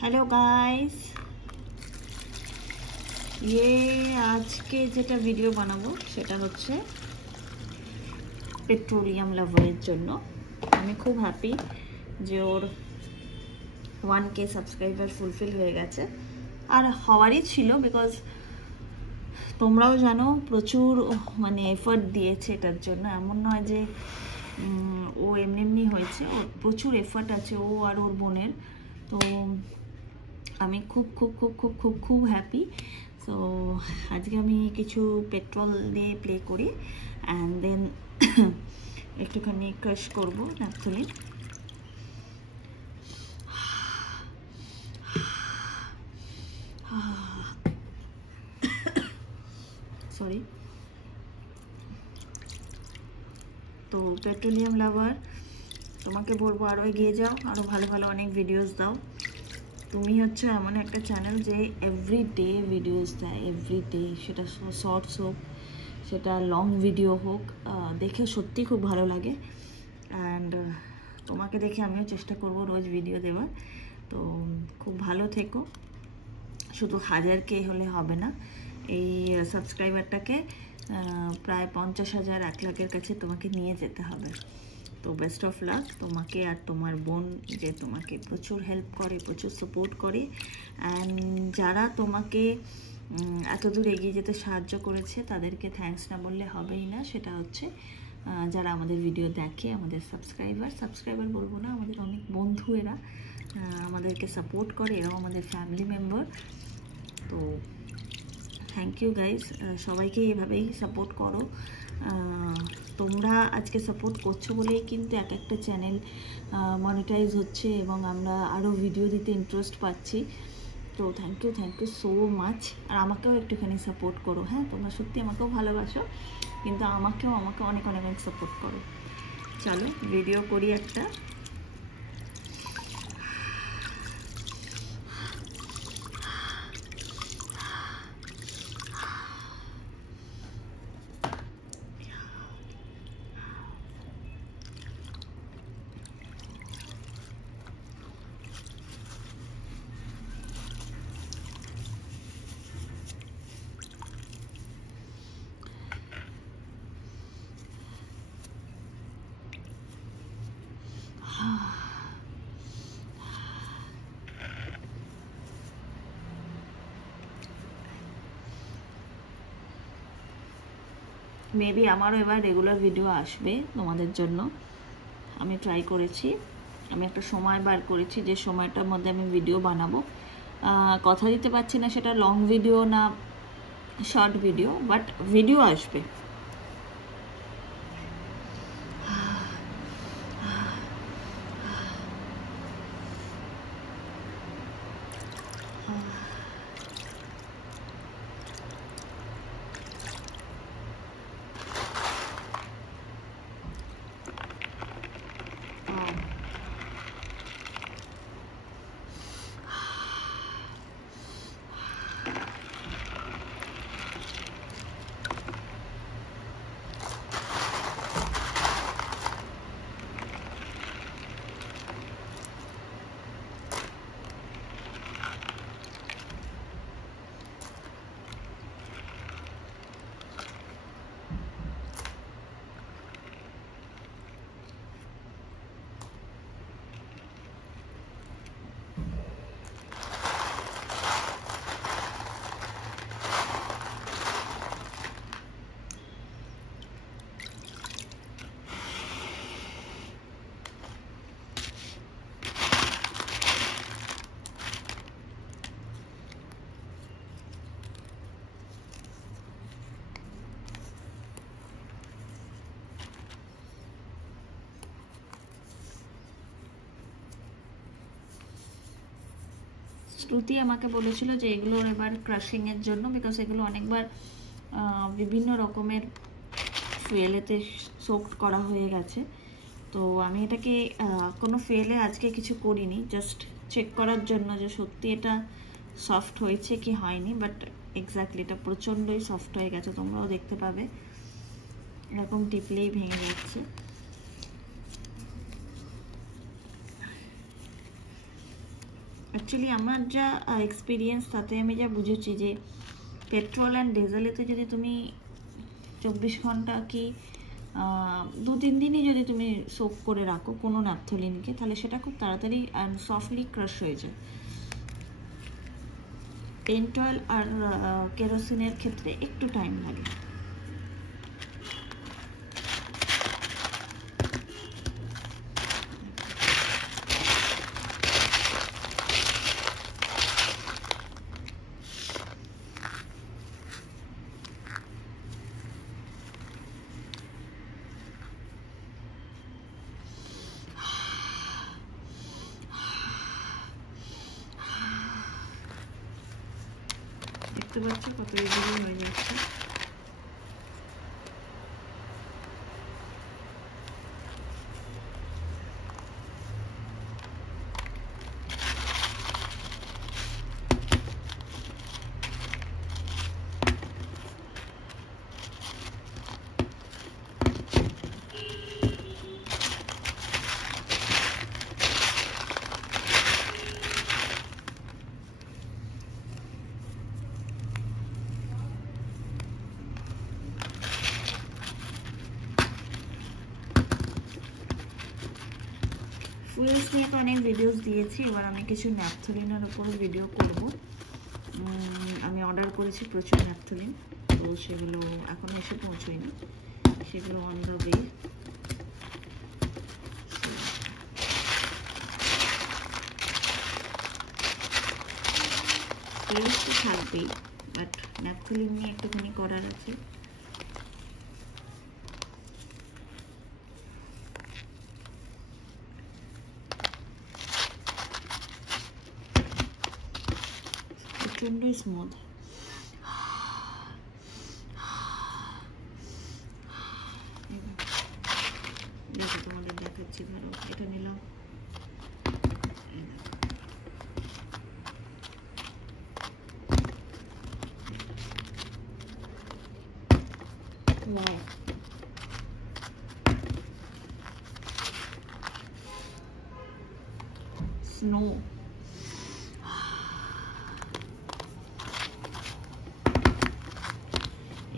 Hello guys, ये आज के যেটা ভিডিও বানাবো সেটা হচ্ছে পেট্রোলিয়াম লাভারের জন্য। আমি খুব হ্যাপি যে ওর 1K সাবস্ক্রাইবার ফুলফিল হয়ে গেছে, আর হওয়ারই ছিল বিকজ তোমরাও জানো প্রচুর মানে এফর্ট দিয়েছে এটার জন্য। এমন নয় যে ও এমনি এমনি হয়েছে, ওর প্রচুর এফর্ট আছে ও আর ওর বোনের। তো আমি খুব খুব খুব খুব খুব খুব হ্যাপি। সো আজকে আমি কিছু পেট্রোল দিয়ে প্লে করি অ্যান্ড দেন একটুখানি ক্রাশ করবো ন্যাপথলিন। সরি। তো পেট্রোলিয়াম লাভার, তোমাকে বলবো আরও এগিয়ে যাও, আরও ভালো ভালো অনেক ভিডিওস দাও। তুমি হচ্ছে এমন একটা চ্যানেল যে এভরিডে ভিডিওস দেয়, এভরিডে, সেটা শর্টস হোক সেটা লং ভিডিও হোক, দেখে সত্যি খুব ভালো লাগে। অ্যান্ড তোমাকে দেখে আমিও চেষ্টা করব রোজ ভিডিও দেওয়ার। তো খুব ভালো থেকো। শুধু 1000K হলে হবে না, এই সাবস্ক্রাইবারটাকে প্রায় 50,000 1 লাখের কাছে তোমাকে নিয়ে যেতে হবে। তো বেস্ট অফ লাক তোমাকে আর তোমার বোন, যে তোমাকে প্রচুর হেল্প করে, প্রচুর সাপোর্ট করে। অ্যান্ড যারা তোমাকে এত দূর এগিয়ে যেতে সাহায্য করেছে তাদেরকে থ্যাঙ্কস না বললে হবেই না। সেটা হচ্ছে যারা আমাদের ভিডিও দেখে, আমাদের সাবস্ক্রাইবার বলবো না, আমাদের অনেক বন্ধু, এরা আমাদেরকে সাপোর্ট করে, এরাও আমাদের ফ্যামিলি মেম্বার। তো থ্যাংক ইউ গাইজ, সবাইকে এভাবেই সাপোর্ট করো। তোমরা আজকে সাপোর্ট করছো বলেই কিন্তু এক একটা চ্যানেল মনিটাইজ হচ্ছে এবং আমরা আরও ভিডিও দিতে ইন্টারেস্ট পাচ্ছি। তো থ্যাংক ইউ সো মাচ। আর আমাকেও একটুখানি সাপোর্ট করো, হ্যাঁ, তোমরা সত্যি আমাকেও ভালোবাসো, কিন্তু আমাকে অনেক অনেক অনেক সাপোর্ট করো। চলো ভিডিও করি একটা। মেবি আমারও এবার রেগুলার ভিডিও আসবে তোমাদের জন্য। আমি ট্রাই করেছি, আমি একটা সময় বার করেছি যে সময়টার মধ্যে আমি ভিডিও বানাবো। কথা দিতে পারছি না সেটা লং ভিডিও না শর্ট ভিডিও, বাট ভিডিও আসবে। শ্রুতি আমাকে বলেছিল যে এগুলোর এবার ক্রাশিংয়ের জন্য, বিকজ এগুলো অনেকবার বিভিন্ন রকমের ফুয়েলেতে সোকড করা হয়ে গেছে। তো আমি এটাকে কোনো ফেলে আজকে কিছু করিনি, জাস্ট চেক করার জন্য যে সত্যি এটা সফট হয়েছে কি হয়নি। বাট এক্স্যাক্টলি এটা প্রচণ্ডই সফট হয়ে গেছে, তোমরাও দেখতে পাবে এরকম টিপলেই ভেঙে যাচ্ছে। অ্যাকচুয়ালি আমার যা এক্সপিরিয়েন্স, তাতে আমি যা বুঝেছি যে পেট্রোল অ্যান্ড ডিজেলেতে যদি তুমি 24 ঘন্টা কি 2-3 দিনই যদি তুমি সোক করে রাখো কোনো ন্যাপথলিনকে, তাহলে সেটা খুব তাড়াতাড়ি অ্যান্ড সফটলি ক্রাশ হয়ে যায়। পেন্ট অয়েল আর কেরোসিনের ক্ষেত্রে একটু টাইম লাগে। দেখতে পাচ্ছ কত ইজিলি হয়ে যাচ্ছে। ফুয়েলস নিয়ে তো অনেক ভিডিওস দিয়েছি, এবার আমি কিছু ন্যাপথলিনের উপরে ভিডিও করব। আমি অর্ডার করেছি প্রচুর ন্যাপথলিন, তো সেগুলো এখনো এসে পৌঁছয়নি, সেগুলো অন দ্য ওয়ে। ফুয়েলস তো থাকবেই, বাট ন্যাপথলিন নিয়ে একটুখানি করার আছে। প্রচন্ড স্মুথ। দেখো তোমাদের দেখাচ্ছি, ধরো এটা নিলাম, স্নো।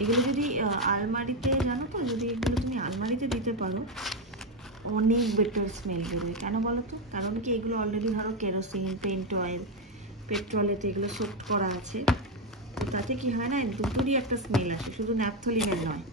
এগুলো যদি আলমারিতে, জানো তো, যদি এগুলো তুমি আলমারিতে দিতে পারো অনেক বেটার স্মেল বেরোয়। কেন বলো তো? কারণ কি, এগুলো অলরেডি ধরো কেরোসিন, পেন্ট অয়েল, পেট্রোলেতে এগুলো সোক করা আছে, তো তাতে কি হয় না, দুটোরই একটা স্মেল আসে, শুধু ন্যাপথলিনের নয়।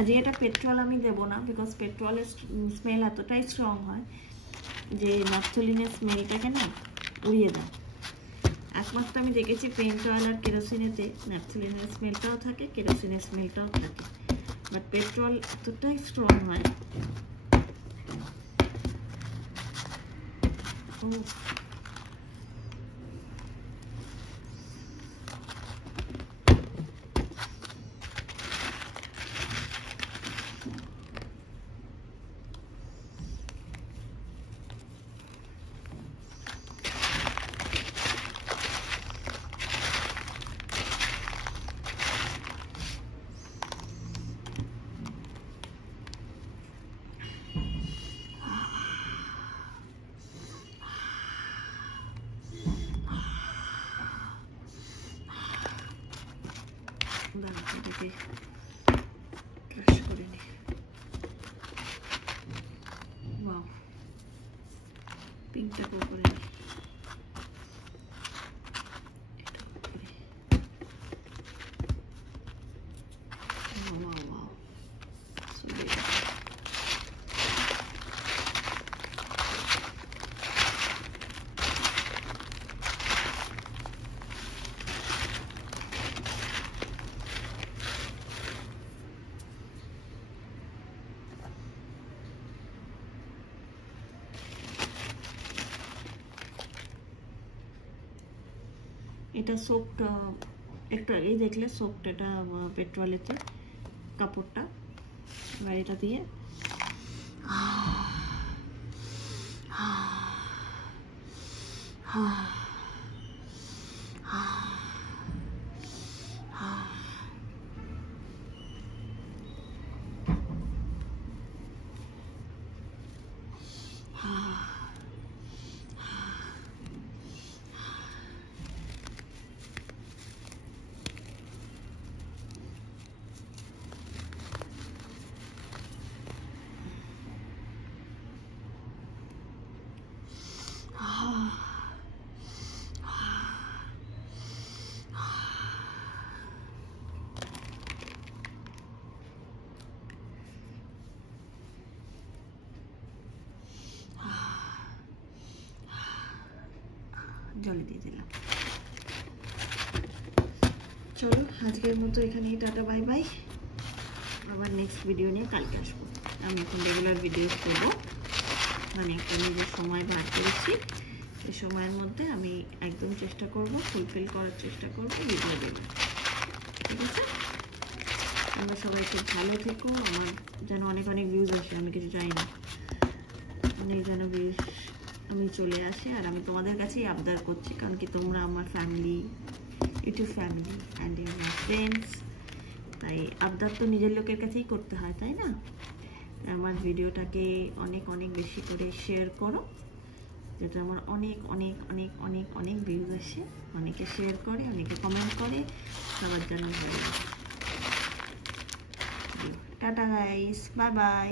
আজ এটা পেট্রোল আমি দেবো না, বিকজ পেট্রোলের স্মেল এতটাই স্ট্রং হয় যে ন্যাপথলিনের স্মেলটাকে না উড়িয়ে দেয়। একমাত্র আমি দেখেছি পেন্ট অয়েল আর কেরোসিনেতে ন্যাপথলিনের স্মেলটাও থাকে, কেরোসিনের স্মেলটাও থাকে, বাট পেট্রোল এতটাই স্ট্রং হয়। এটাকে ক্রাশ করে নি। ওয়াও, পিঙ্কটাকে উপরে নি। এটা সোকড, একটু আগেই দেখলে সোকড, এটা পেট্রোলেতে কাপড়টা। এবার এটা দিয়ে জল দিয়ে দিলাম। চলো আজকের মতো এখানেই টাটা বাই বাই। আবার নেক্সট ভিডিও নিয়ে কালকে আসবো। আমি এখন রেগুলার ভিডিও করবো, মানে একটা নিজের সময় বার করেছি, এই সময়ের মধ্যে আমি একদম চেষ্টা করব, ফুলফিল করার চেষ্টা করব ভিডিও দেবো। ঠিক আছে, আমরা সবাই খুব ভালো থেকো। আমার যেন অনেক অনেক ভিউজ আসে, আমি কিছু চাই না, অনেক যেন ভিউজ আমি চলে আসে। আর আমি তোমাদের কাছেই আবদার করছি, কারণ কি তোমরা আমার family, YouTube family and your friends, তাই আবদার তো নিজের লোকের কাছেই করতে হয়, তাই না? আমার ভিডিওটাকে অনেক অনেক বেশি করে শেয়ার করো, যেটা আমার অনেক অনেক অনেক অনেক অনেক ভিউজ আসে। অনেকে শেয়ার করে, অনেকে কমেন্ট করে, সবার জন্য ভালো লাগে। Tata guys, bye bye.